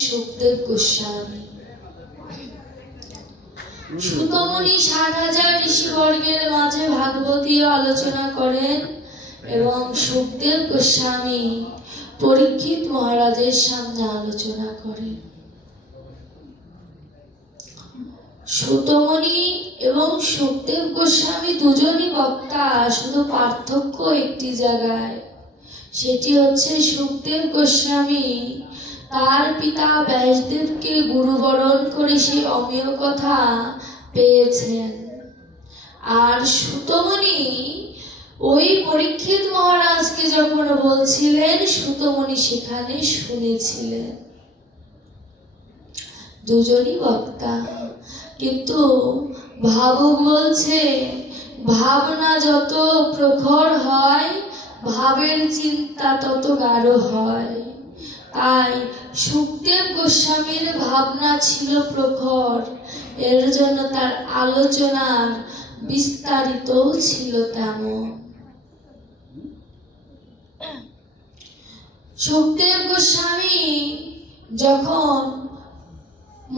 সুখদেব গোস্বামী সুতমনি ৬০,০০০ ঋষিবর্গের মাঝে ভাগবতীয় আলোচনা করেন এবং সুখদেব গোস্বামী পরীক্ষিত মহারাজের সামনে আলোচনা করেন। সুতমনি এবং সুখদেব গোস্বামী দুজনই বক্তা, শুধু পার্থক্য একটি জায়গায়, সেটি হচ্ছে সুখদেব গোস্বামী তার পিতা ব্যাসদেবকে গুরুবরণ করে সেই অমেয় কথা পেয়েছেন, আর সুতমনি ওই পরীক্ষিত মহারাজকে যখন বলছিলেন সুতমনি সেখানে শুনেছিলেন। দুজনই বক্তা, কিন্তু ভাবক বলছে ভাবনা যত প্রখর হয় ভাবের চিন্তা তত গাঢ় হয়। তাই সুখদেব গোস্বামীর ভাবনা ছিল প্রখর, এর জন্য তার আলোচনার বিস্তারিত ছিল তেমন। সুখদেব গোস্বামী যখন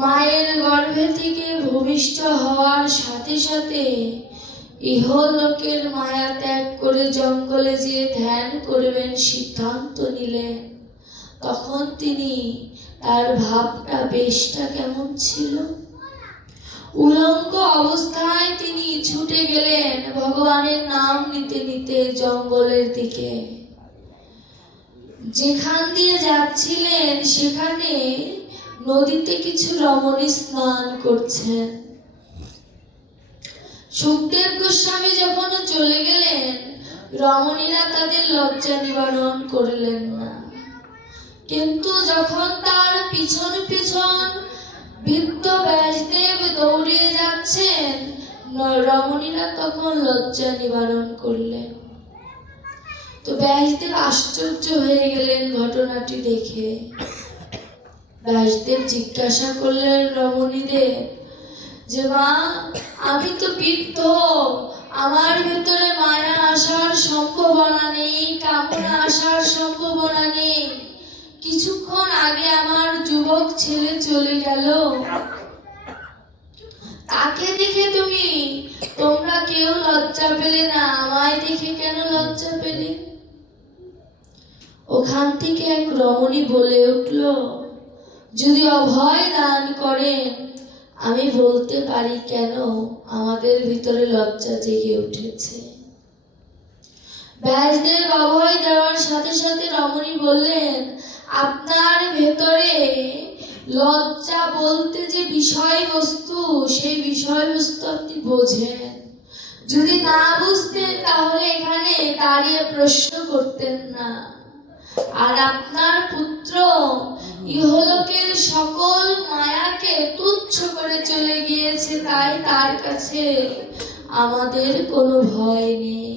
মায়ের গর্ভে থেকে ভূমিষ্ঠ হওয়ার সাথে সাথে ইহলোকের মায়া ত্যাগ করে জঙ্গলে যেয়ে ধ্যান করবেন সিদ্ধান্ত নিলেন, তখন তিনি তার ভাবটা বেশটা কেমন ছিল। উলঙ্গ অবস্থায় তিনি ছুটে গেলেন ভগবানের নাম নিতে নিতে জঙ্গলের দিকে। যেখান দিয়ে যাচ্ছিলেন সেখানে নদীতে কিছু রমণী স্নান করছেন। সুখদেব গোস্বামী যখন চলে গেলেন, রমণীরা তাদের লজ্জা নিবারণ করলেন না, কিন্তু যখন তার পিছন পিছন বৃদ্ধ ব্যাসদেব দৌড়িয়ে যাচ্ছেন, রমণীরা তখন লজ্জা নিবারণ করলেন। তো ব্যাসদেব আশ্চর্য হয়ে গেলেন ঘটনাটি দেখে। ব্যাসদেব জিজ্ঞাসা করলেন রমণীদের যে, মা, আমি তো বৃদ্ধ, আমার ভেতরে মায়া আসার সম্ভাবনা নেই, কামনা আসার সম্ভাবনা নেই। কিছুক্ষণ আগে আমার যুবক ছেলে চলে গেল, তাকে দেখে তোমরা কেউ লজ্জা পেলে না, আমায় দেখে কেন লজ্জা পেলে? ওখান থেকে এক রমণী বলে উঠল, যদি অভয় দান করেন আমি বলতে পারি কেন আমাদের ভিতরে লজ্জা জেগে উঠেছে। ব্যাসদেব অভয় দেওয়ার সাথে সাথে রমণী বললেন, আপনার ভেতরে লজ্জা বলতে যে বিষয়বস্তু, সেই বিষয়বস্তু আপনি বোঝেন। যদি না বুঝতেন তাহলে এখানে দাঁড়িয়ে প্রশ্ন করতেন না। আর আপনার পুত্র ইহলোকের সকল মায়াকে তুচ্ছ করে চলে গিয়েছে, তাই তার কাছে আমাদের কোনো ভয় নেই।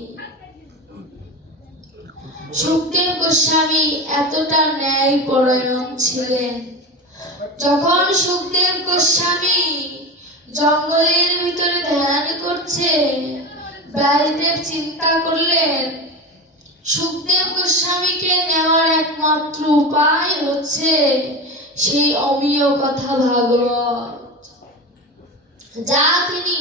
সুখদেব গোস্বামী এতটা ন্যায়পরায়ণ ছিলেন। যখন সুখদেব গোস্বামী জঙ্গলের ভিতরে ধ্যান করছে, ব্যাসদেব চিন্তা করলেন সুখদেব গোস্বামীকে নেওয়ার একমাত্র উপায় হচ্ছে সেই অমীয় কথা ভাগবত, যা তিনি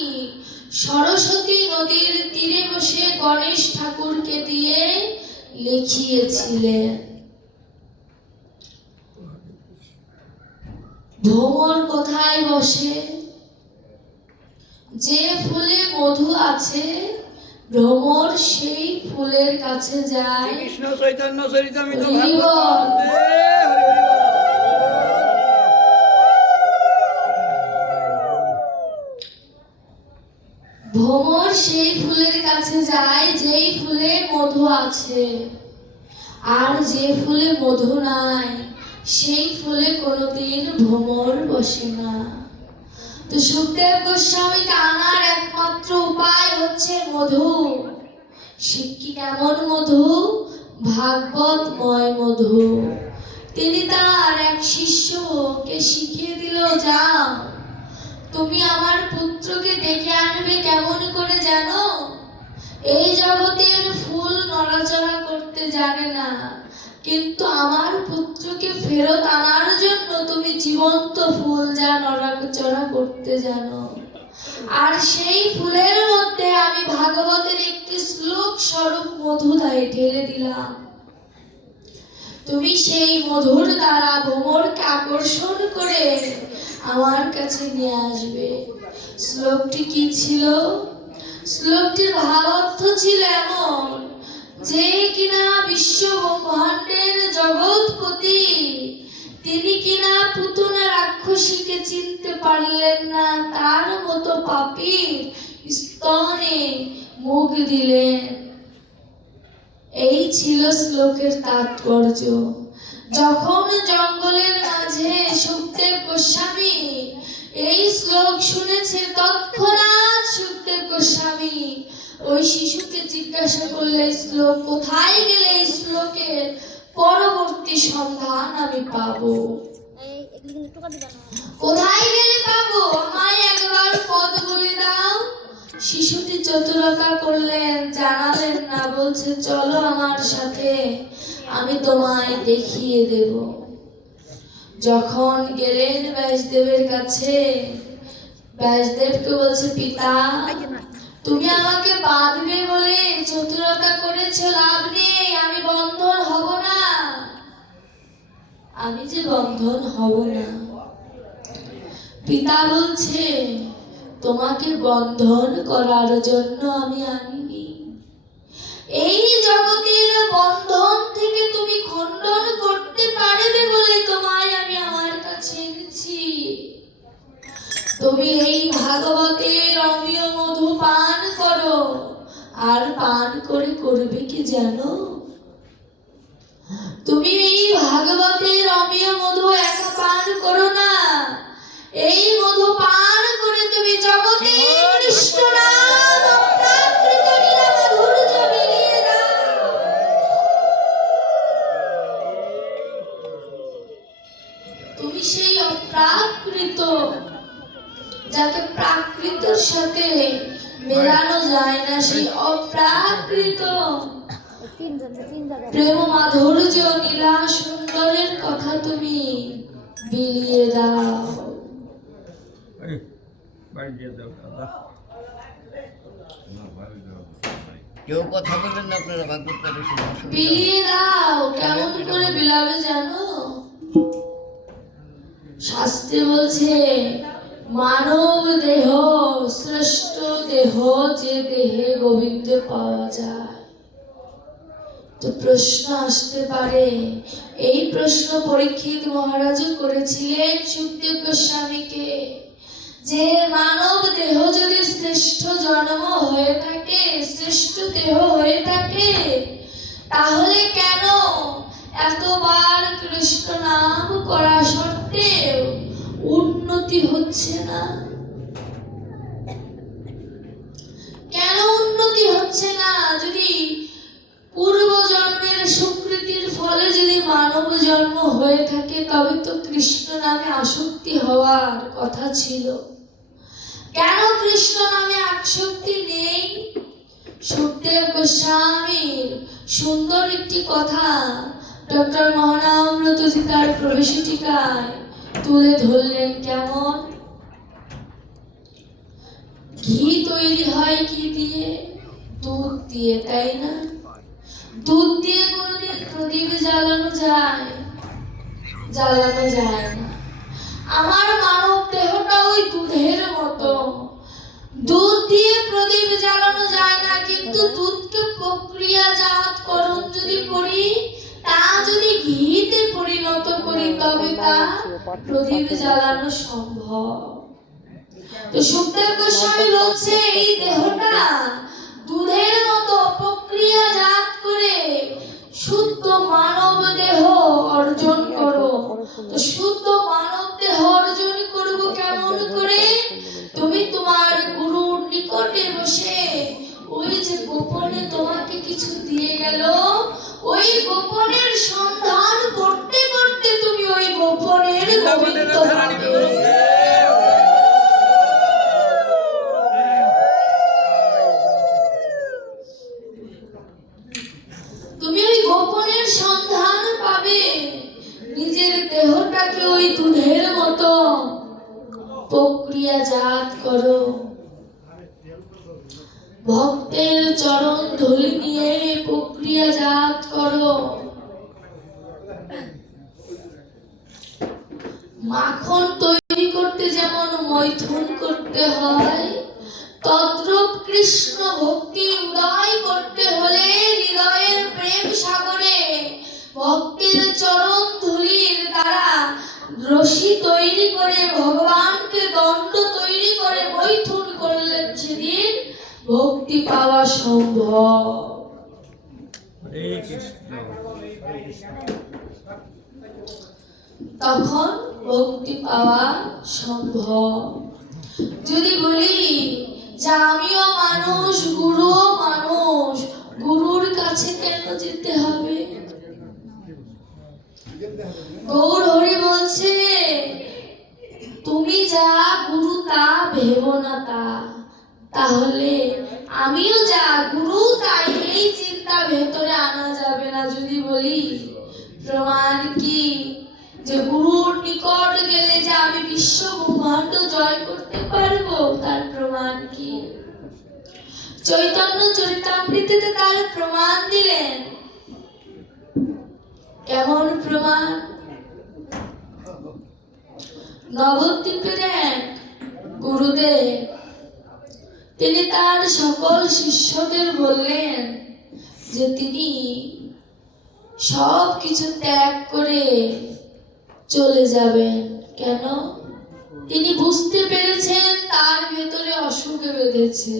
সরস্বতী নদীর তীরে বসে গণেশ ঠাকুরকে দিয়ে লিখিয়েছিলেন। ভ্রমর কোথায় বসে? যে ফুলে মধু আছে ভ্রমর সেই ফুলের কাছে যায়। কৃষ্ণ চৈতন্য চরিতামৃত ভ্রমর সেই ফুলের কাছে যায় যেই ফুলে মধু আছে, আর যে ফুলে মধু নাই সেই ফুলে কোনোদিন ভ্রমর বসে না। তো সুখদেব গোস্বামীকে আনার একমাত্র উপায় হচ্ছে মধু। সে কি কেমন মধু? ভাগবতময় মধু। তিনি তার এক শিষ্যকে শিখিয়ে দিল, যাও তুমি আমার পুত্রকে ডেকে আনবে কেমন করে জানো? এই জগতের ফুল নড়াচড়া করতে জানে না, কিন্তু আমার পুত্রকে ফেরত আনার জন্য তুমি জীবন্ত ফুল যা নড়াচড়া করতে জানো। আর সেই ফুলের মধ্যে আমি ভাগবতের একটি শ্লোক স্বরূপ মধু ঢেলে দিলাম। তুমি সেই মধুর দ্বারা ভ্রমরকে আকর্ষণ করে আমার কাছে নিয়ে আসবে। শ্লোকটি কি ছিল? শ্লোকটির ভাবার্থ ছিল এমন, যে কিনা বিশ্ব ব্রহ্মাণ্ডের জগৎপতি, তিনি কিনা পুতনা রাক্ষসীকে চিনতে পারলেন না, তার মতো পাপীর স্তনে মুখ দিলেন। এই ছিল শ্লোকের তাৎপর্য। যখন জঙ্গলের মাঝে সুখদেব গোস্বামী এই শ্লোক শুনেছে, তৎক্ষণাৎ সুখদেব গোস্বামী ওই শিশুকে জিজ্ঞাসা করলে, শ্লোক কোথায় গেলে এই শ্লোকের পরবর্তী সন্ধান আমি পাবো? কোথায় গেলে পাবো? আমায় একবার পথ বলে দাও। শিশুটি চতুরতা করলেন, জানালেন না, বলছে চলো আমার সাথে, আমি তোমায় দেখিয়ে দেব। যখন গেলেন ব্যাসদেবের কাছে, ব্যাসদেবকে বলছে, পিতা তুমি আমাকে বাঁধবে বলে চতুরতা করেছো, লাভ নেই, আমি বন্ধন হব না, আমি যে বন্ধন হব না। পিতা বলছে, তোমাকে বন্ধন করার জন্য আমি আনিনি, এই জগতের বন্ধন থেকে তুমি খণ্ডন করতে পারবে বলে তোমায় আমি আমার কাছে এনেছি। তুমি এই ভাগবতের অমীয় মধু পান করো, আর পান করে করবে কি জানো? তুমি এই ভাগবতের অমীয় মধু একা পান করো না, এই মধু পান করে তুমি জগতে কৃষ্ণ নাম অপ্রাকৃত লীলা-মাধুর্য বিলিয়ে দাও। তুমি সেই অপ্রাকৃত, যাকে প্রাকৃতের সাথে মেলানো যায় না, সেই অপ্রাকৃত প্রেম মাধুর্য নীলা সুন্দরের কথা তুমি বিলিয়ে দাও। কেউ কথা বলবেন না আপনারা, বিলিয়ে দাও। কেমন করে বিলাবে জানো? শাস্ত্রে বলছে, মানব দেহ শ্রেষ্ঠ দেহ, যে দেহে গোবিন্দ পাওয়া যায়। তো প্রশ্ন আসতে পারে, এই প্রশ্ন পরীক্ষিত মহারাজও করেছিলেন সুখদেব গোস্বামীকে, যে মানব দেহ যদি শ্রেষ্ঠ জন্ম হয়ে থাকে, শ্রেষ্ঠ দেহ হয়ে থাকে, তাহলে কেন এতবার কৃষ্ণ নাম করা সত্ত্বেও উন্নতি হচ্ছে না? কেন উন্নতি হচ্ছে না? যদি পূর্ব জন্মের সুকৃতির ফলে যদি মানব জন্ম হয়ে থাকে, তবে তো কৃষ্ণ নামে আসক্তি হওয়ার কথা ছিল। কেন কৃষ্ণ নামে আসক্তি নেই? সুখদেব গোস্বামীর সুন্দর একটি কথা ডক্টর মহানামব্রতজি তার প্রবেশিকায় তুলে ধরলেন। কেমন? ঘি তৈরি হয় কি দিয়ে? দুধ দিয়ে, তাই না? দুধ দিয়ে কোনদিন প্রদীপ জ্বালানো যায়? জ্বালানো যায় না। আমার মানব দেহটা ওই দুধের মতো, দুধ দিয়ে প্রদীপ জ্বালানো যায় না, কিন্তু দুধকে প্রক্রিয়াজাতকরণ যদি করি, তা যদি ঘিতে পরিণত করি, তবে তা প্রদীপ জ্বালানো সম্ভব। তো সুখদেব গোস্বামী বলছে, এই দেহটা দুধের মতো প্রক্রিয়াজাত করে শুদ্ধ মানব দেহ অর্জন করো। তো শুদ্ধ মানব দেহ অর্জন করব কেমন করে? তুমি তোমার গুরুর নিকটে বসে ওই যে গোপনে তোমাকে কিছু দিয়ে গেল, ওই গোপনের সন্ধান করতে করতে তুমি ওই গোপনের গোবিন্দ পাবে। তুমি ওই গোপনের সন্ধান প্রক্রিয়াজাত করো। ভক্তের চরণ ধুলি নিয়ে প্রক্রিয়াজাত করো। মাখন তৈরি করতে যেমন মৈথুন করতে হয়, তদ্রূপ কৃষ্ণ ভক্তি উদয় করতে হলে হৃদয়ের প্রেম সাগরে ভক্তের চরণ ধুলির দ্বারা রশি তৈরি করে ভগবানকে দণ্ড তৈরি করে মৈথুন করলে সেদিন ভক্তি পাওয়া সম্ভব। হরে কৃষ্ণ। তখন ভক্তি পাওয়া সম্ভব। যদি বলি যে আমিও মানুষ, গুরুও মানুষ, গুরুর কাছে কেন যেতে হবে? গৌর হরি বলছে তুমি যা গুরু তা ভেবো না তা। তাহলে আমিও যা গুরু তাই, এই চিন্তা ভেতরে আনা যাবে না। যদি বলি প্রমাণ কি যে গুরুর নিকট গেলে যে আমি বিশ্ব ব্রহ্মাণ্ড জয় করতে পারবো, তার প্রমাণ কি? চৈতন্য চরিতামৃতিতে তার প্রমাণ দিলেন। কেমন প্রমাণ? নবদ্বীপের এক গুরুদেব, তিনি তার সকল শিষ্যদের বললেন যে তিনি সব কিছু ত্যাগ করে চলে যাবেন। কেন? তিনি বুঝতে পেরেছেন তার ভেতরে অসুখ বেঁধেছে।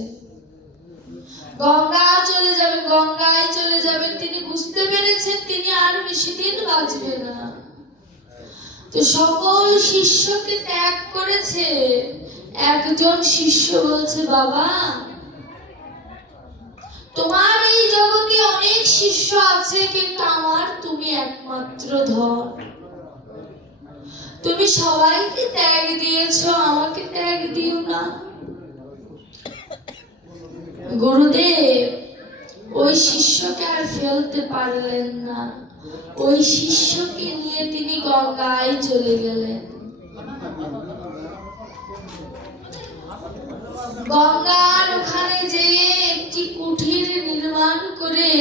গঙ্গা চলে যাবে, গঙ্গায় চলে যাবেন, তিনি বুঝতে পেরেছেন তিনি আর বেশি দিন বাঁচবে না। তো সকল শিষ্যকে ত্যাগ করেছে। একজন শিষ্য বলছে, বাবা তোমার এই জগতে অনেক শিষ্য আছে, কিন্তু আমার তুমি একমাত্র ধন। তুমি সবাইকে ত্যাগ দিয়েছো, আমাকে ত্যাগ দিও না। গুরুদেব ওই শিষ্যকে আর ফেলতে পারলেন না। ওই শিষ্যকে নিয়ে তিনি গঙ্গায় চলে গেলেন। গঙ্গার ওখানে যেয়ে একটি কুঠির নির্মাণ করে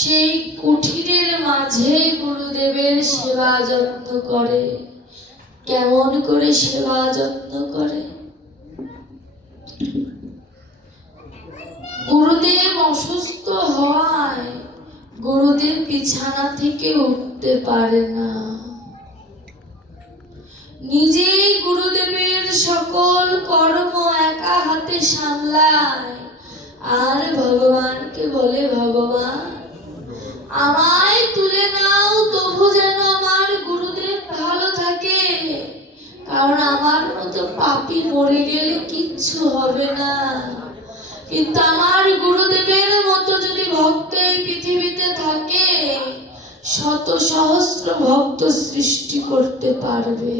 সেই কুঠিরের মাঝে গুরুদেবের সেবা যত্ন করে। কেমন করে সেবা যত্ন করে? গুরুদেব অসুস্থ হওয়ায় গুরুদেব বিছানা থেকে উঠতে পারে না। নিজেই গুরুদেবের সকল কর্ম একা হাতে সামলায় আর ভগবানকে বলে, ভগবান আমায় তুলে নাও, তবু যেন আমার গুরুদেব ভালো থাকে। কারণ আমার মতো পাপী মরে গেলে কিচ্ছু হবে না, কিন্তু আমার গুরুদেবের মতো যদি ভক্ত এই পৃথিবীতে থাকে, শত সহস্র ভক্ত সৃষ্টি করতে পারবে।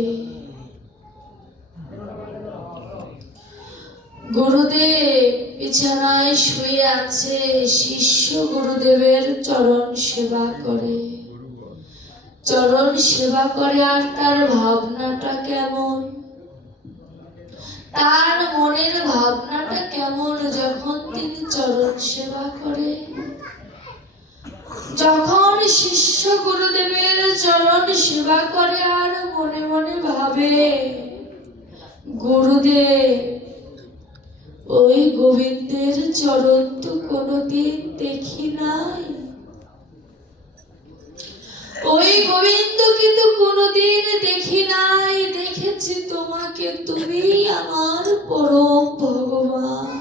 গুরুদেব বিছানায় শুয়ে আছে, শিষ্য গুরুদেবের চরণ সেবা করে। চরণ সেবা করে, আর তার ভাবনাটা কেমন? তার মনের ভাবনাটা কেমন যখন তিনি চরণ সেবা করে? যখন শিষ্য গুরুদেবের চরণ সেবা করে আর মনে মনে ভাবে, গুরুদেব ওই গোবিন্দের চরণ তো কোনোদিন দেখি নাই, ওই গোবিন্দকে তো কোনোদিন দেখি নাই, দেখেছি তোমাকে, তুমি আমার পরম ভগবান।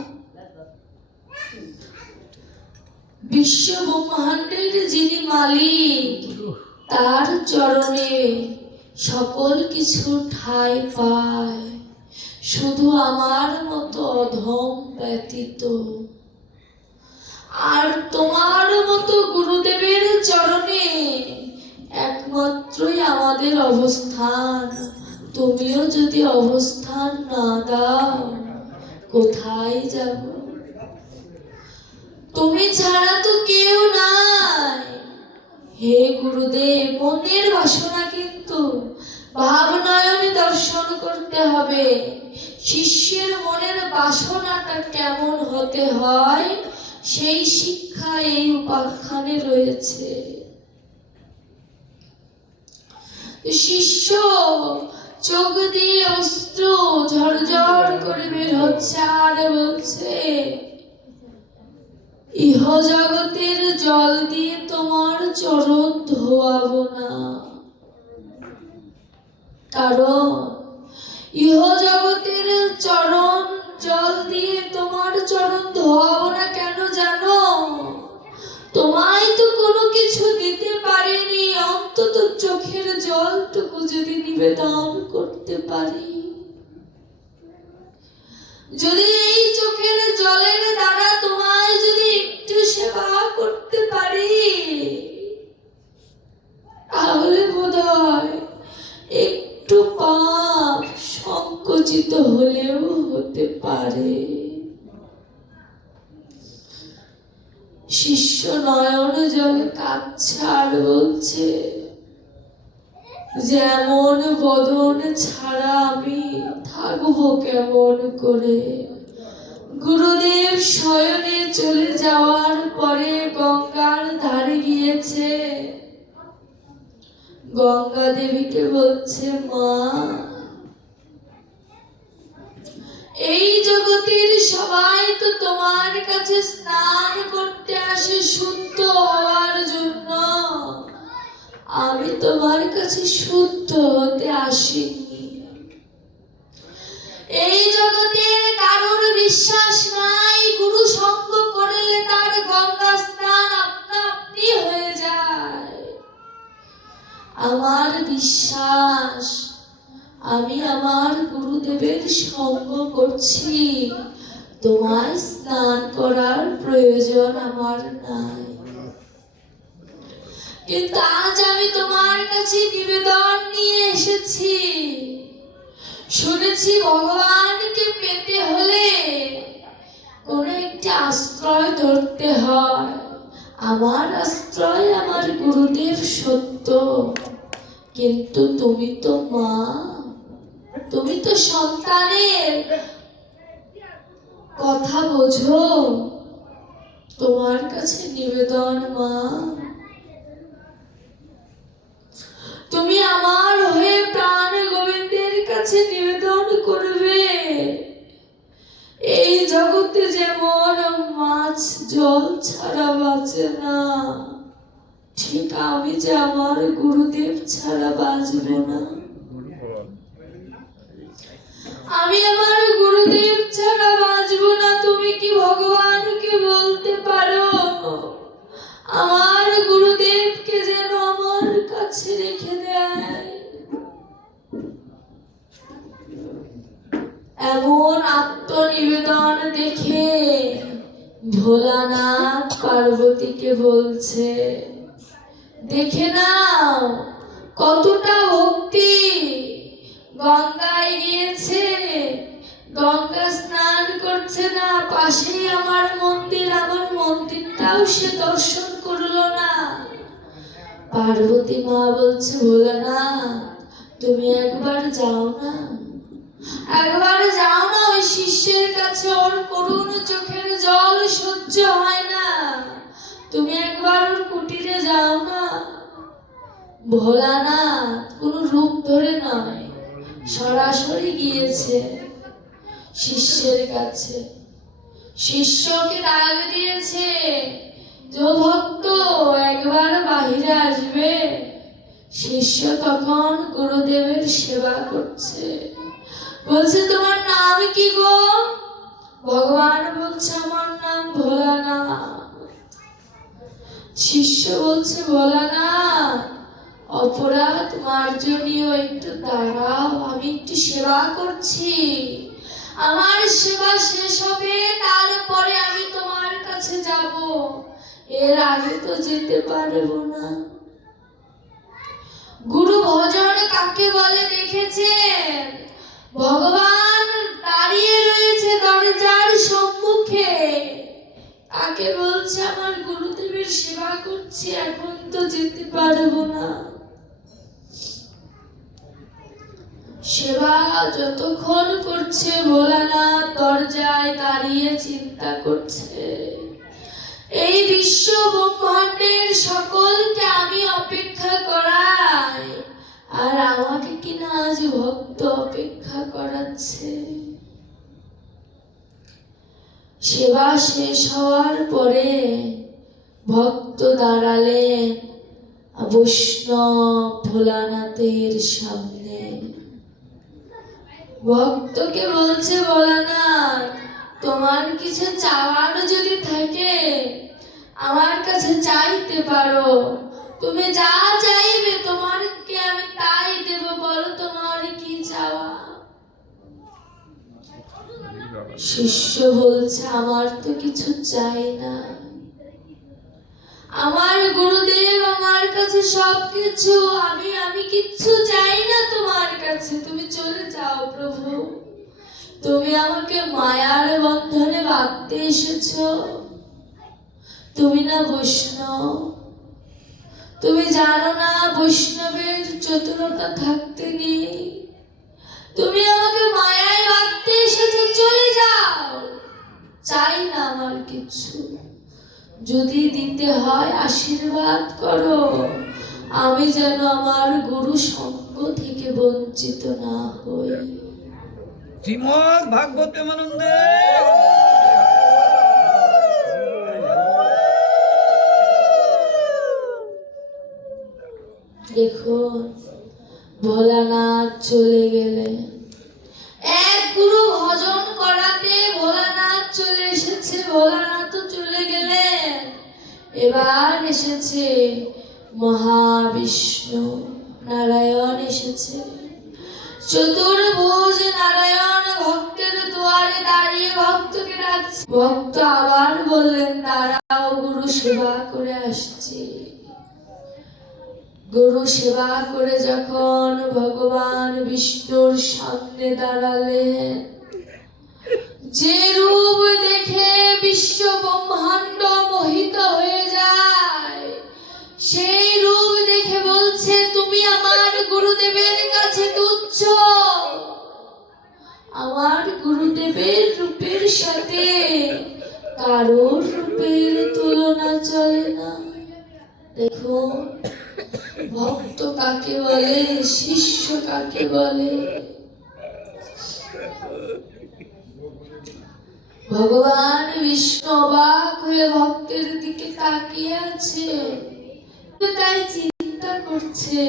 বিশ্ব ব্রহ্মাণ্ডের যিনি মালিক, তার চরণে সকল কিছু ঠাঁই পায়, শুধু আমার মতো অধম ব্যতীত। আর তোমার মতো গুরুদেবের চরণে একমাত্রই আমাদের অবস্থান। তুমিও যদি অবস্থান না দাও, কোথায় যাব? তুমি ছাড়া তো কেউ নাই। হে গুরুদেব, মনের বাসনা কিন্তু ভাবনয়নে দর্শন করতে করতে হবে, শিষ্যের মনের বাসনাটা কেমন হতে হয় সেই শিক্ষা এই উপাখ্যানে রয়েছে। শিষ্য চোখ দিয়ে অশ্রু ঝরঝর করে বের হচ্ছে আর বলছে, ইহ জগতের জল দিয়ে তোমার চরণ ধোয়াবো না। কারণ ইহ জগতের চরণ জল দিয়ে তোমার চরণ ধোয়াবো না কেন জানো? তোমায় তো কোনো কিছু দিতে পারিনি, অন্তত চোখের জলটুকু যদি নিবেদন করতে পারি, যদি এই চোখের জলের দ্বারা তোমায় যদি একটু সেবা করতে পারি, তাহলে বোধহয় একটু পাপ সংকুচিত হলেও হতে পারে। শিষ্য নয়ন জলে কাঁদছে আর বলছে, যেমন বদন ছাড়া আমি থাকবো কেমন করে? গুরুদেব শয়নে চলে যাওয়ার পরে গঙ্গার ধারে গিয়েছে, গঙ্গা দেবীকে বলছে, মা, এই জগতের সবাই তো তোমার কাছে স্নান করতে আসে শুদ্ধ হওয়ার জন্য, আমি তোমার কাছে শুদ্ধ হতে আসিনি। এই জগতের কারোর বিশ্বাস নাই গুরু সঙ্গ করলে তার গঙ্গা স্নান আপনা আপনি হয়ে যায়। আমার বিশ্বাস, আমি আমার গুরুদেবের সঙ্গ করছি, তোমায় স্নান করার প্রয়োজন আমার নাই। কিন্তু আজ আমি তোমার কাছে নিবেদন নিয়ে এসেছি। শুনেছি ভগবানকে পেতে হলে কোন একটি আশ্রয় ধরতে হয়। আমার আশ্রয় আমার গুরুদেব সত্য, কিন্তু তুমি তো মা, তুমি তো সন্তানের কথা বোঝো, তোমার কাছে নিবেদন মা, তুমি আমার হয়ে প্রাণ গোবিন্দের কাছে নিবেদন করবে। এই জগতে যেমন মাছ জল ছাড়া বাঁচে না, ঠিক আমি যে আমার গুরুদেব ছাড়া বাঁচব না। আমি আমার গুরুদেব ছাড়া বাঁচব না। তুমি কি ভগবানকে বলতে পারো আমার গুরুদেবকে যেন আমার কাছে রেখে দেয়? এমন আত্মনিবেদন দেখে ভোলানাথ পার্বতীকে বলছে, দেখে নাও কতটা ভক্তি। গঙ্গায় গিয়েছে, গঙ্গা স্নান করছে না, পাশেই আমার মন্দির, আমার মন্দিরটাও সে দর্শন করলো না। পার্বতী মা বলছে, ভোলানাথ তুমি একবার যাও না, একবার যাও না ওই শিষ্যের কাছে, ওর করুণ চোখের জল সহ্য হয় না, তুমি একবার ওর কুটিরে যাও না। ভোলানাথ কোন রূপ ধরে নয়, সরাসরি গিয়েছে শিষ্যের কাছে। শিষ্যকে ডাক দিয়েছে, যে ভক্ত একবার বাহিরে আসবে। শিষ্য তখন গুরুদেবের সেবা করছে। বলছে, তোমার নাম কি গো? ভগবান বলছে, আমার নাম ভোলানাথ। শিষ্য বলছে, ভোলানাথ অপরাধ মার্জনীয়, একটু দাঁড়াও, আমি একটু সেবা করছি, আমার সেবা শেষ হবে, তারপরে আমি তোমার কাছে যাব, এর আগে তো যেতে পারবো না। গুরু ভজন কাকে বলে দেখেছেন? ভগবান দাঁড়িয়ে রয়েছে দরজার সম্মুখে, তাকে বলছে, আমার গুরুদেবের সেবা করছি, এখন তো যেতে পারবো না। সেবা যতক্ষণ করছে ভোলানাথ দরজায় দাঁড়িয়ে চিন্তা করছে, এই বিশ্ব ব্রহ্মাণ্ডের সকলকে আমি অপেক্ষা করাই, আর আমাকে কিনা আজ ভক্ত অপেক্ষা করাচ্ছে। সেবা শেষ হওয়ার পরে ভক্ত দাঁড়ালেন বৈষ্ণব ভোলানাথের সামনে। ভক্তকে বলছে, ভোলানাথ, তোমার কিছু চাওয়ার যদি থাকে আমার কাছে চাইতে পারো, তুমি যা চাইবে তোমাকে আমি তাই দেব, বলো তোমার কি চাওয়া। শিষ্য বলছে, আমার তো কিছু চাই না, আমার গুরুদেব আমার কাছে সবকিছু, আমি কিচ্ছু চাই না তোমার কাছে, তুমি চলে যাও প্রভু। তুমি আমাকে মায়ার বন্ধনে বাঁধতে এসেছো, তুমি না বৈষ্ণব, তুমি জানো না বৈষ্ণবের চতুরতা থাকতে নেই, তুমি আমাকে মায়ায় বাঁধতে এসেছো, চলে যাও, চাই না আমার কিছু, যদি দিতে হয় আশীর্বাদ করো, আমি যেন আমার গুরু সঙ্গ থেকে বঞ্চিত না হই। শ্রীমদ্ ভাগবতানন্দে দেখুন, ভোলানাথ চলে গেলেন। এক গুরু ভজন করাতে ভোলানাথ চলে এসেছে, ভোলানাথও চলে গেলেন। এবার এসেছে মহাবিষ্ণু নারায়ণ এসেছে, চতুর্ভুজ নারায়ণ ভক্তের দুয়ারে দাঁড়িয়ে ভক্তকে ডাকছে। ভক্ত আবার বললেন, দাঁড়াও, গুরু সেবা করে আসছি। গুরু সেবা করে যখন ভগবান বিষ্ণুর সামনে দাঁড়ালেন, যে রূপ দেখে বিশ্ব ব্রহ্মাণ্ড মোহিত হয়ে যায়, সেই রূপ দেখে বলছে, তুমি আমার গুরুদেবের কাছে তুচ্ছ, আমার গুরুদেবের রূপের সাথে কারোর রূপের তুলনা চলে না। দেখুন, ভক্ত কাকে বলে, শিষ্য কাকে বলে। ভগবান বিষ্ণু অবাক হয়ে ভক্তের দিকে তাকিয়ে আছে, তাই চিন্তা করছে,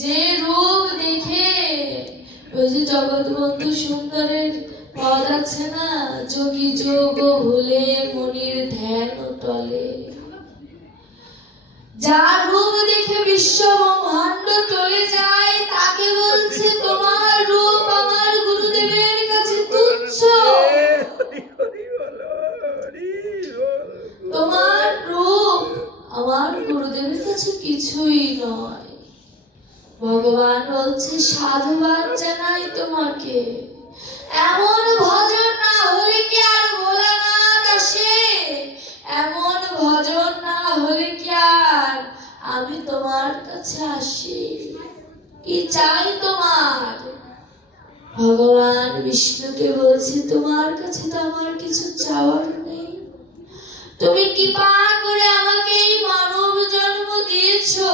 যে রূপ দেখে ওই যে জগৎবন্ধু সুন্দরের পদ আছে না, যোগী যোগ ভুলে মনির ধ্যান টলে, যার রূপ দেখে বিশ্ব ব্রহ্মাণ্ড চলে যায়, তাকে বলছে, তোমার রূপ আমার গুরুদেবের কাছে তুচ্ছ, তোমার রূপ আমার গুরুদেবের কাছে কিছুই নয়। ভগবান বলছে, সাধুবাদ জানাই তোমাকে, এমন ভজন না হলে কি আর ভোলানাথ আসে, এমন ভজন না হলে কি আর আমি তোমার কাছে আসি, কি চাই তোমার। ভগবান বিষ্ণুকে বলছে, তোমার কাছে তো আমার কিছু চাওয়ার নেই, তুমি কৃপা করে আমাকে এই মানব জন্ম দিয়েছো,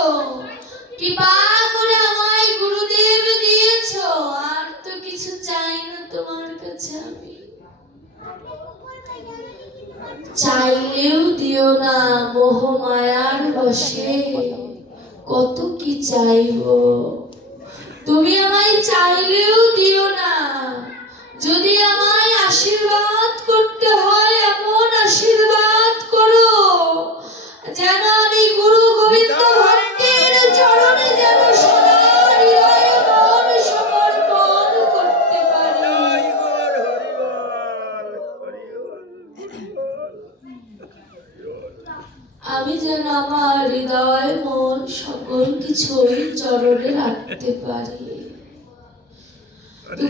কৃপা করে আমায় গুরুদেব দিয়েছো, আর তো কিছু চাই না তোমার কাছে আমি। চাইলেও দিও না, মোহ মায়ার বশে কত কি চাইবো, তুমি আমায় চাইলেও দিও না, যদি আমায় আশীর্বাদ করতে হয় এমন আশীর্বাদ করো, যেন আমি গুরু গোবিন্দ ভক্তের চরণে যেন সদা হৃদয়ে মন সমর্পণ করতে পারি। আমি যেন আমার হৃদয় মন সকল কিছুই চরণে রাখতে পারি।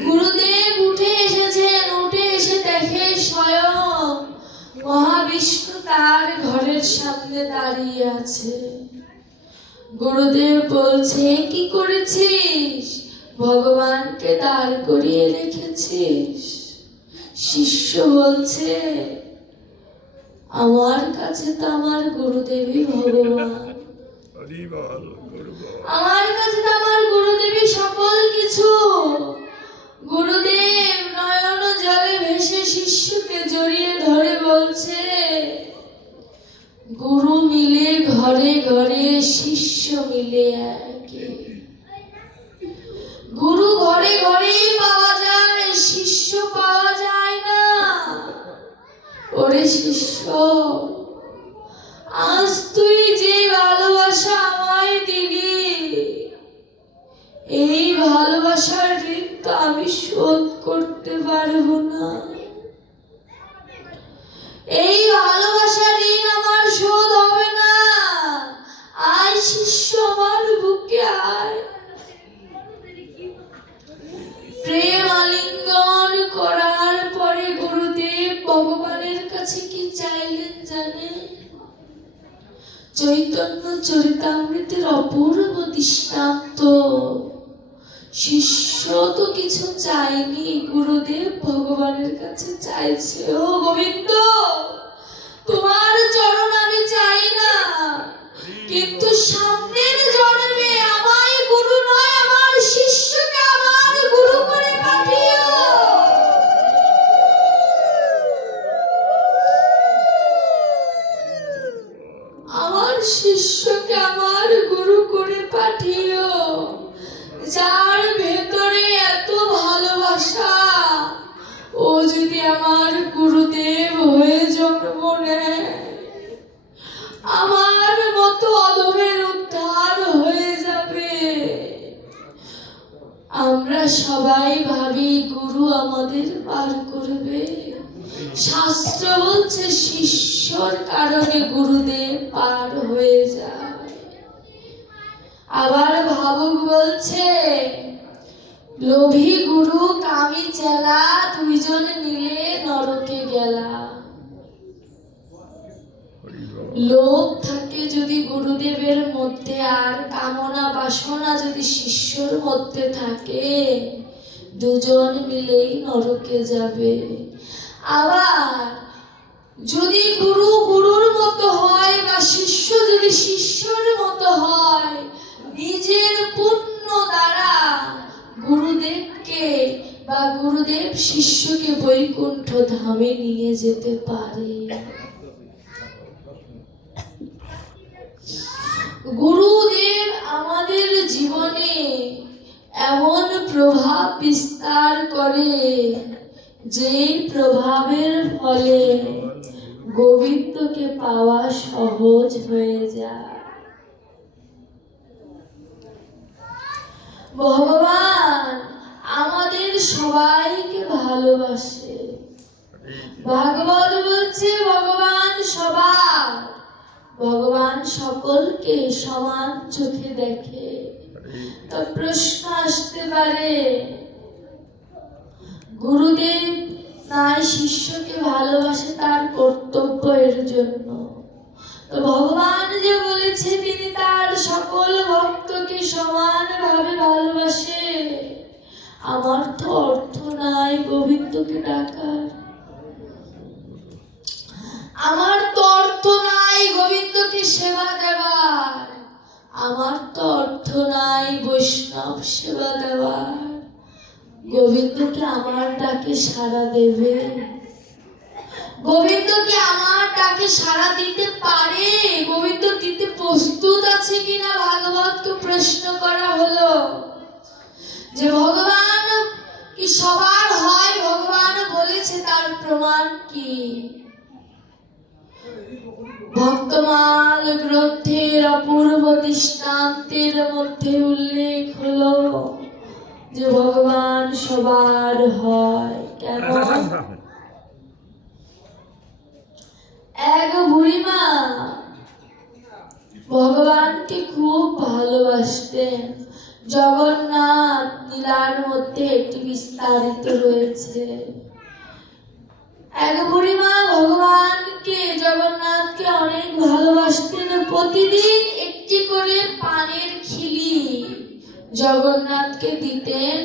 গুরুদেব উঠে এসেছেন, উঠে এসে দেখে স্বয়ং মহাবিষ্ণু তার ঘরের সামনে দাঁড়িয়ে আছে। গুরুদেব বলছে, কি করেছিস? ভগবানকে দাঁড় করিয়ে রেখেছিস। শিষ্য বলছে, আমার কাছে তো আমার গুরুদেবই ভগবান, আমার কাছে তো আমার গুরুদেবী সকল কিছু। গুরুদেব নয়ন জলে ভেসে শিষ্যকে জড়িয়ে ধরে বলছে, গুরু মিলে ঘরে ঘরে, শিষ্য মিলে একে। গুরু ঘরে ঘরে পাওয়া যায়, শিষ্য পাওয়া যায় না। ওরে শিষ্য, আজ তুই যে ভালোবাসা আমায় দিবি, এই ভালোবাসার ঋণ তো আমি শোধ করতে পারবো না। এই ভালোবাসার ঋণ আমার শোধ হবে না। আয় শিষ্য, আমার বুকে আয়। প্রেম আলিঙ্গন করার পরে গুরুদেব ভগবানের কাছে কি চাইলেন জানে? চৈতন্য চরিতামৃতের অপূর্ব দৃষ্টান্ত। শিষ্য তো কিছু চায়নি, গুরুদেব ভগবানের কাছে চাইছে, ও গোবিন্দ, তোমার চরণ আমি চাই না, কিন্তু সামনের জন্মে আমায় গুরু নয়, আমার শিষ্যকে আমার গুরু করে পাঠিও। আমার শিষ্যকে আমার গুরু করে পাঠিও, যার ভেতরে এত ভালোবাসা, ও যদি আমার গুরুদেব হয়ে জন্ম নেয়, আমার মতো অধমের উদ্ধার হয়ে যাবে। আমরা সবাই ভাবি গুরু আমাদের পার করবে, শাস্ত্র বলছে শিষ্যর কারণে গুরুদেব পার হয়ে যায়। আবার ভাবুক বলছে, লোভী গুরু কামি চেলা, দুইজন মিলে নরকে গেলা। লোভ থাকে যদি গুরুদেবের মধ্যে, আর কামনা বাসনা যদি শিষ্যর মধ্যে থাকে, দুজন মিলেই নরকে যাবে। আবার যদি গুরু গুরুর মতো হয়, বা শিষ্য যদি শিষ্যর মতো হয়, নিজের পুণ্য দ্বারা গুরুদেবকে বা গুরুদেব শিষ্যকে বৈকুণ্ঠ ধামে নিয়ে যেতে পারে। গুরুদেব আমাদের জীবনে এমন প্রভাব বিস্তার করে, যে প্রভাবের ফলে গোবিন্দকে পাওয়া সহজ হয়ে যায়। ভগবান আমাদের সবাইকে ভালোবাসে। ভাগবত বলছে ভগবান সবার, ভগবান সকলকে সমান চোখে দেখে। তো প্রশ্ন আসতে পারে, গুরুদেব নাই শিষ্যকে ভালোবাসে তার কর্তব্য এর জন্য, তো ভগবান যে বলেছে তিনি তার সকল ভক্তকে সমানভাবে ভালোবাসে, আমার তো অর্থ নাই গোবিন্দকে ডাকার, আমার তো অর্থ নাই গোবিন্দকে সেবা দেওয়ার, আমার তো অর্থ নাই বৈষ্ণব সেবা দেওয়ার। গোবিন্দকে আমার ডাকে সাড়া দেবে? গোবিন্দ কি আমার ডাকে সাড়া দিতে পারে? গোবিন্দ দিতে প্রস্তুত আছে কিনা ভাগবতকে প্রশ্ন করা হলো। যে ভগবান কি সবার হয়, ভগবান বলেছে, তার প্রমাণ কি? ভক্তমাল গ্রন্থের অপূর্ব দৃষ্টান্তের মধ্যে উল্লেখ হলো যে ভগবান সবার হয়। কেন? এক বুড়িমা ভগবানকে খুব ভালোবাসতেন। জগন্নাথ লীলার মধ্যে এটি বিস্তারিত রয়েছে। এক বুড়িমা ভগবানকে, জগন্নাথকে অনেক ভালোবাসতেন। প্রতিদিন একটি করে পানের খিলি জগন্নাথকে দিতেন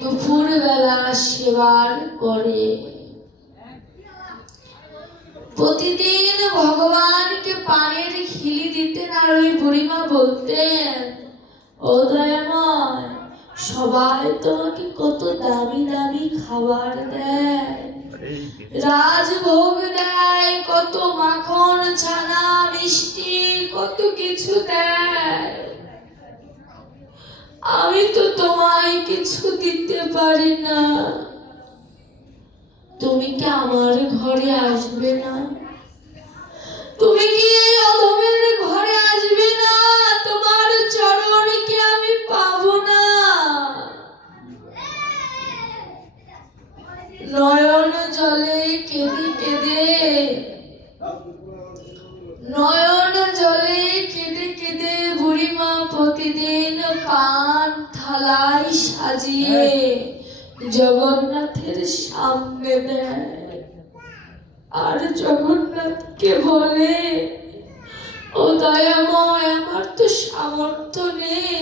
দুপুর বেলা সেবার পরে। প্রতিদিন ভগবানকে পানের খিলি দিতেন আর ওই বুড়িমা বলতেন, ও দয়াময়, সবাই তোমাকে কত দামি দামি খাবার দেয়, রাজভোগ দেয়, কত মাখন ছানা মিষ্টি কত কিছু দেয়, আমি তো তোমায় কিছু দিতে পারি না, তুমি কি আমার ঘরে আসবে না? তুমি কি এই অধমের ঘরে আসবে না? তোমার চরণ কি আমি পাবো না? নয়ন জলে কেঁদে কেঁদে, নয়ন জলে কেঁদে কেঁদে বুড়িমা প্রতিদিন পান থালায় সাজিয়ে জগন্নাথের সামনে দেয় আর জগন্নাথকে বলে, ও দয়াময়, আমার তো সামর্থ্য নেই,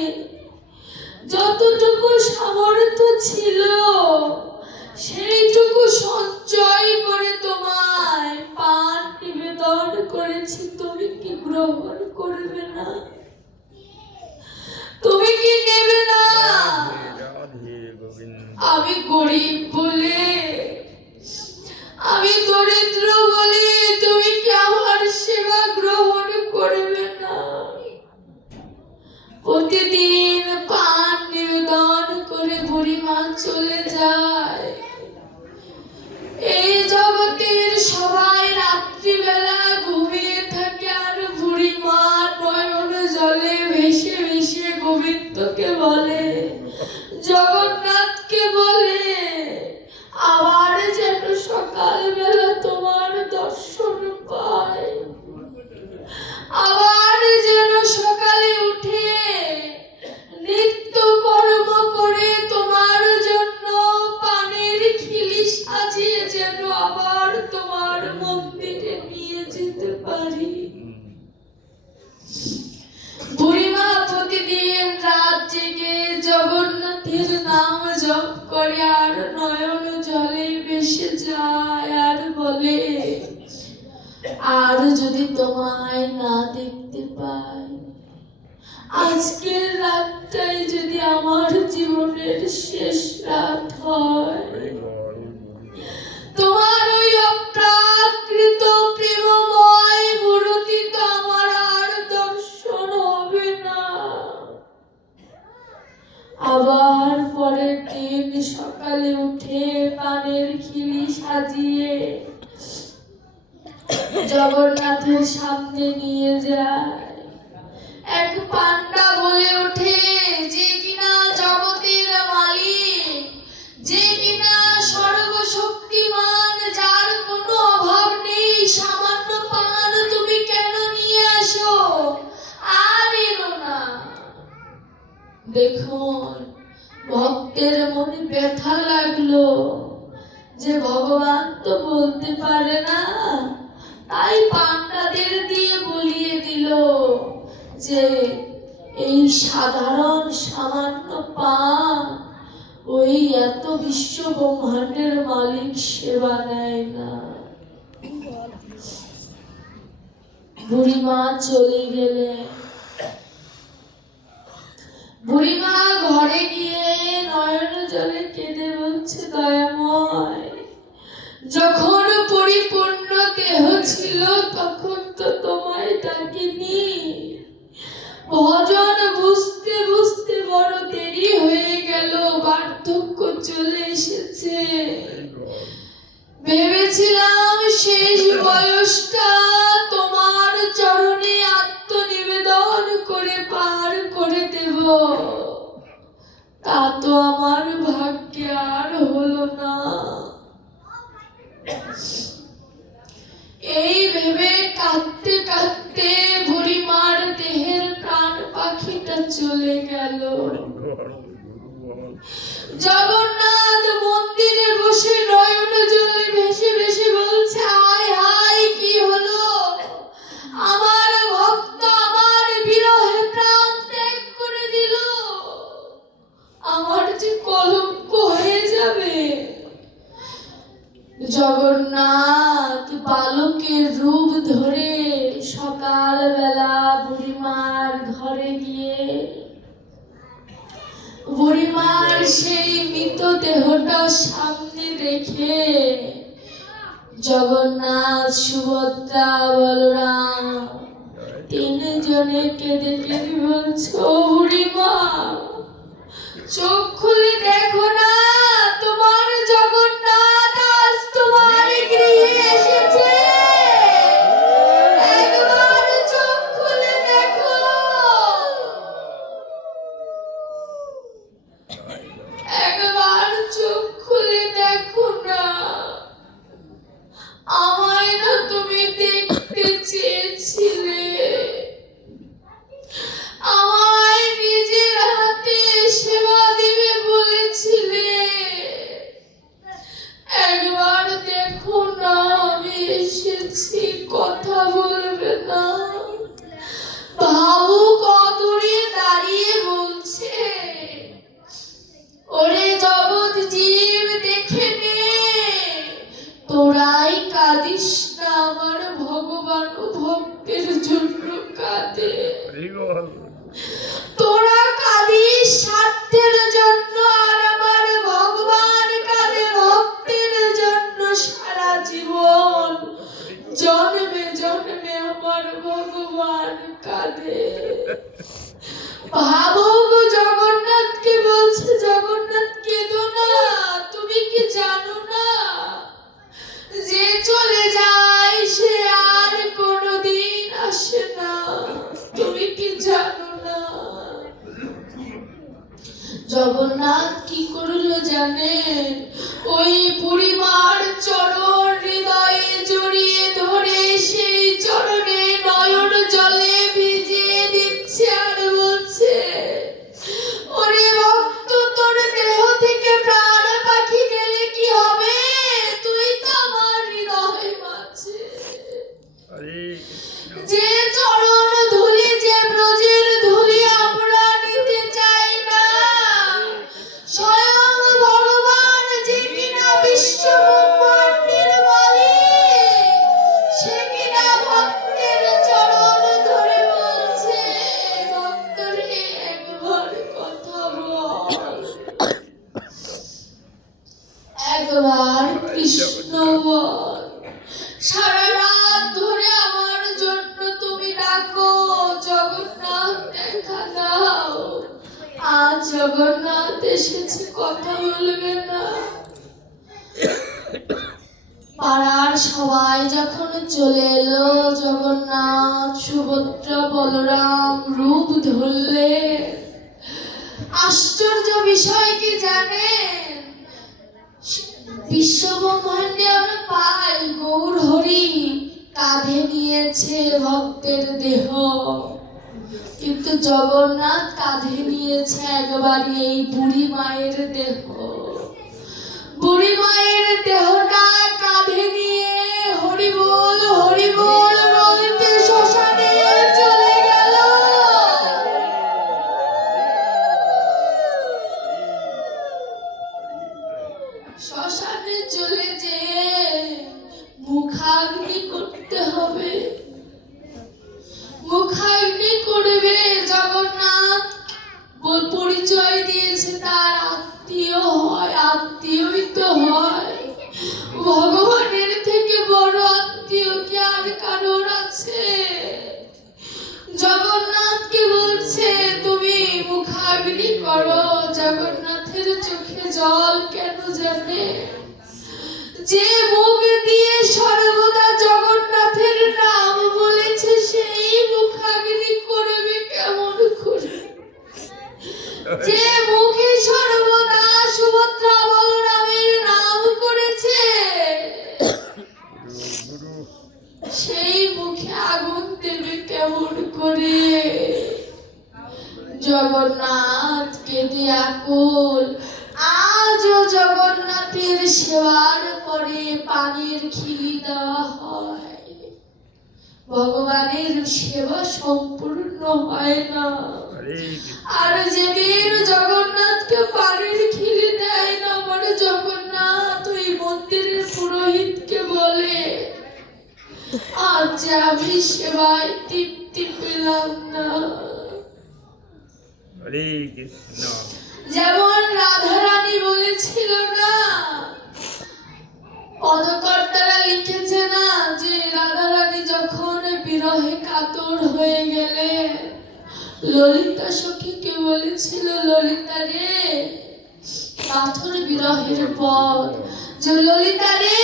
যতটুকু সামর্থ্য ছিল সেইটুকু সঞ্চয় করে তোমায় পান নিবেদন করেছি, তুমি কি গ্রহণ করবে না? তুমি কি নেবে না? আমি গরিব বলে, আমি দরিদ্র বলে তুমি কি আমার সেবা গ্রহণ করবে না? প্রতিদিন পান নিবেদন করে বুড়িমা চলে যায়। এই জগতের সবাই রাত্রিবেলা ঘুমিয়ে থাকে আর বুড়িমা নয়ন জলে ভেসে ভেসে গোবিন্দকে বলে, জগন্নাথকে বলে, আবার যেন সকালবেলা তোমার দর্শন পায়, আবার যেন সকালে উঠে নিত্য কর্ম করে তোমার জন্য পানের খিলি সাজিয়ে যেন আবার তোমার মন্দিরে নিয়ে যেতে পারি। বুড়িমা প্রতিদিন রাত জেগে জগন্নাথের নাম জপ করে আর নয়ন জলে ভেসে যায় আর বলে, আর যদি তোমায় না দেখতে পাই, আজকের রাতটাই যদি আমার জীবনের শেষ রাত হয়, তোমার ওই অপ্রাকৃত প্রেমময় মূর্তি তো আমার আর দর্শন হবে না। আবার পরের দিন সকালে উঠে পানের খিলি সাজিয়ে জগন্নাথের সামনে নিয়ে যায়। এক পান্ডা বলে ওঠে, যে কিনা জগতের মালিক, যে কিনা সর্বশক্তিমান, যার কোনো অভাব নেই, সামান্য পান তুমি কেন নিয়ে আসো? আর এলো না। দেখুন, ভক্তের মনে ব্যথা লাগলো যে ভগবান তো বলতে পারে না, তাই পান্ডাদের দিয়ে বলিয়ে দিল যে এই সাধারণ সামান্য পান ওই এত বিশ্ব ব্রহ্মাণ্ডের মালিক সেবা নেয় না। বুড়িমা চলে গেলে বুড়িমা ঘরে গিয়ে নয়ন জলে কেঁদে বলছে, দয়াময়, যখন পরিপূর্ণ দেহ ছিল তখন তো তোমায় ডাকিনি, ভজন বুঝতে বুঝতে বড় দেরি হয়ে গেল, বার্ধক্য চলে এসেছে, ভেবেছিলাম শেষ বয়সটা তোমার চরণে আত্মনিবেদন করে পার করে দেব, তা তো আমার ভাগ্যে আর হলো না। এই ভেবে কাঁদতে কাঁদতে বুড়িমার দেহের প্রাণ পাখিটা চলে গেল। জগন্নাথ মন্দিরে বসে নয়ন জলে ভেসে ভেসে বলছে, হায় হায়, কি হলো? আমার ভক্ত আমার বিরহে প্রাণ ত্যাগ করে দিল। জগন্নাথ বালকের রূপ ধরে সকালবেলা বুড়িমার ঘরে গিয়ে বুড়িমার সেই মৃতদেহটা সামনে রেখে জগন্নাথ, সুভদ্রা, বলরাম তিনজনে কেঁদে কেঁদে বলছে, ও বুড়িমা, চোখ খুলে দেখো না, তোমার জগন্নাথ আজ তোমার গৃহে এসেছে। একবার চোখ খুলে দেখো, একবার চোখ খুলে দেখো না। আমায় না তুমি দেখতে চেয়েছিলে, আমায় নিজের হাতে সেবা দিবে বলেছিলে। একবার দেখো না, আমি এসেছি, কথা বলবে না। ভাবুক অদূরে দাঁড়িয়ে বলছে, ওরে জগৎ জীব, দেখে নে, তোরাই কাঁদিস না, আমার ভগবান ও ভক্তের জন্য কাঁদে। তোরা কাঁদিস স্বার্থের জন্য, আর আমার ভগবান কাঁদে ভক্তের জন্য। সারা জীবন জন্মে জন্মে আমার ভগবান কাঁদে। ভাবুক জগন্নাথকে বলছে, জগন্নাথ কেঁদো না, তুমি কি জানো না যে চলে যায় সে আর কোনোদিন আসে না? তুমি কি জানো না? জগন্নাথ কি করলো জানেন? ওই বুড়িমার চরণ হৃদয়ে জড়িয়ে ধরে সেই চরণে নয়ন জলে ভিজিয়ে দিচ্ছে আর বলছে, ওরে ভক্ত, তোর দেহ থেকে প্রাণ পাখি গেলে কি হবে? তুই তো আমার হৃদয় মাঝে। যে চরণ ধুলি, যে ব্রজের ধুলি আমরা নিতে চাই না, স্বয়ং ভগবান যে কিনা বিশ্ব ব্রহ্মাণ্ডের মালিক, সে কিনা ভক্তের চরণ ধরে বলছে, ভক্তরে একবার কথা বল, একবার কৃষ্ণ বল। সারা রাত ধরে আমার জন্য তুমি ডাকো, জগন্নাথ দেখা দাও। আজ জগন্নাথ এসেছে, কথা বলবে না। পাড়ার সবাই যখন চলে এলো, জগন্নাথ, সুভদ্রা, বলরাম রূপ ধরলে। আশ্চর্য বিষয় কি জানেন? বিশ্বব্রহ্মাণ্ডে আমরা পাই গৌর হরি কাঁধে নিয়েছে ভক্তের দেহ, কিন্তু জগন্নাথ কাঁধে নিয়েছে একবারই এই বুড়ি মায়ের দেহ। বুড়ি মায়ের দেহটা কাঁধে নিয়ে হরি বল বলতে শ্মশানে চলে গেল। শ্মশানে চলে যেয়ে মুখাগ্নি করতে হবে। মুখাগ্নি করবে। জগন্নাথ পরিচয় দিয়েছে তার আত্মীয় হয়, আত্মীয়ই তো হয়। ভগবানের থেকে বড় আত্মীয় কি আর কারোর আছে? জগন্নাথকে বলছে, তুমি মুখাগ্নি করো। জগন্নাথের চোখে জল কেন জানে? যে মুখ দিয়ে সর্বদা জগন্নাথের নাম বলেছে, সেই মুখাগ্নি করবে কেমন করে? যে মুখে সর্বদা সুভদ্রা, বলরামের নাম করেছে, সেই মুখে আগুন দেবে কেমন করে? জগন্নাথ কেঁদে আকুল। আজও জগন্নাথের সেবার পরে পানির খিলি দেওয়া হয়, ভগবানের সেবা সম্পূর্ণ হয় না। আর যেদিন জগন্নাথকে পানির খিলি দেয় না, আমার জগন্নাথ ওই মন্দিরের পুরোহিত আজ আমি সেবায় তৃপ্তি পেলাম না। হরে কৃষ্ণ। যেমন রাধারানী বলেছিল না, পদকর্তারা লিখেছে না যে রাধারানী যখন বিরহে কাতর হয়ে গেলেন, ললিতা সখীকে বলেছিল, ললিতা রে, কাতর বিরহের পর যে ললিতা রে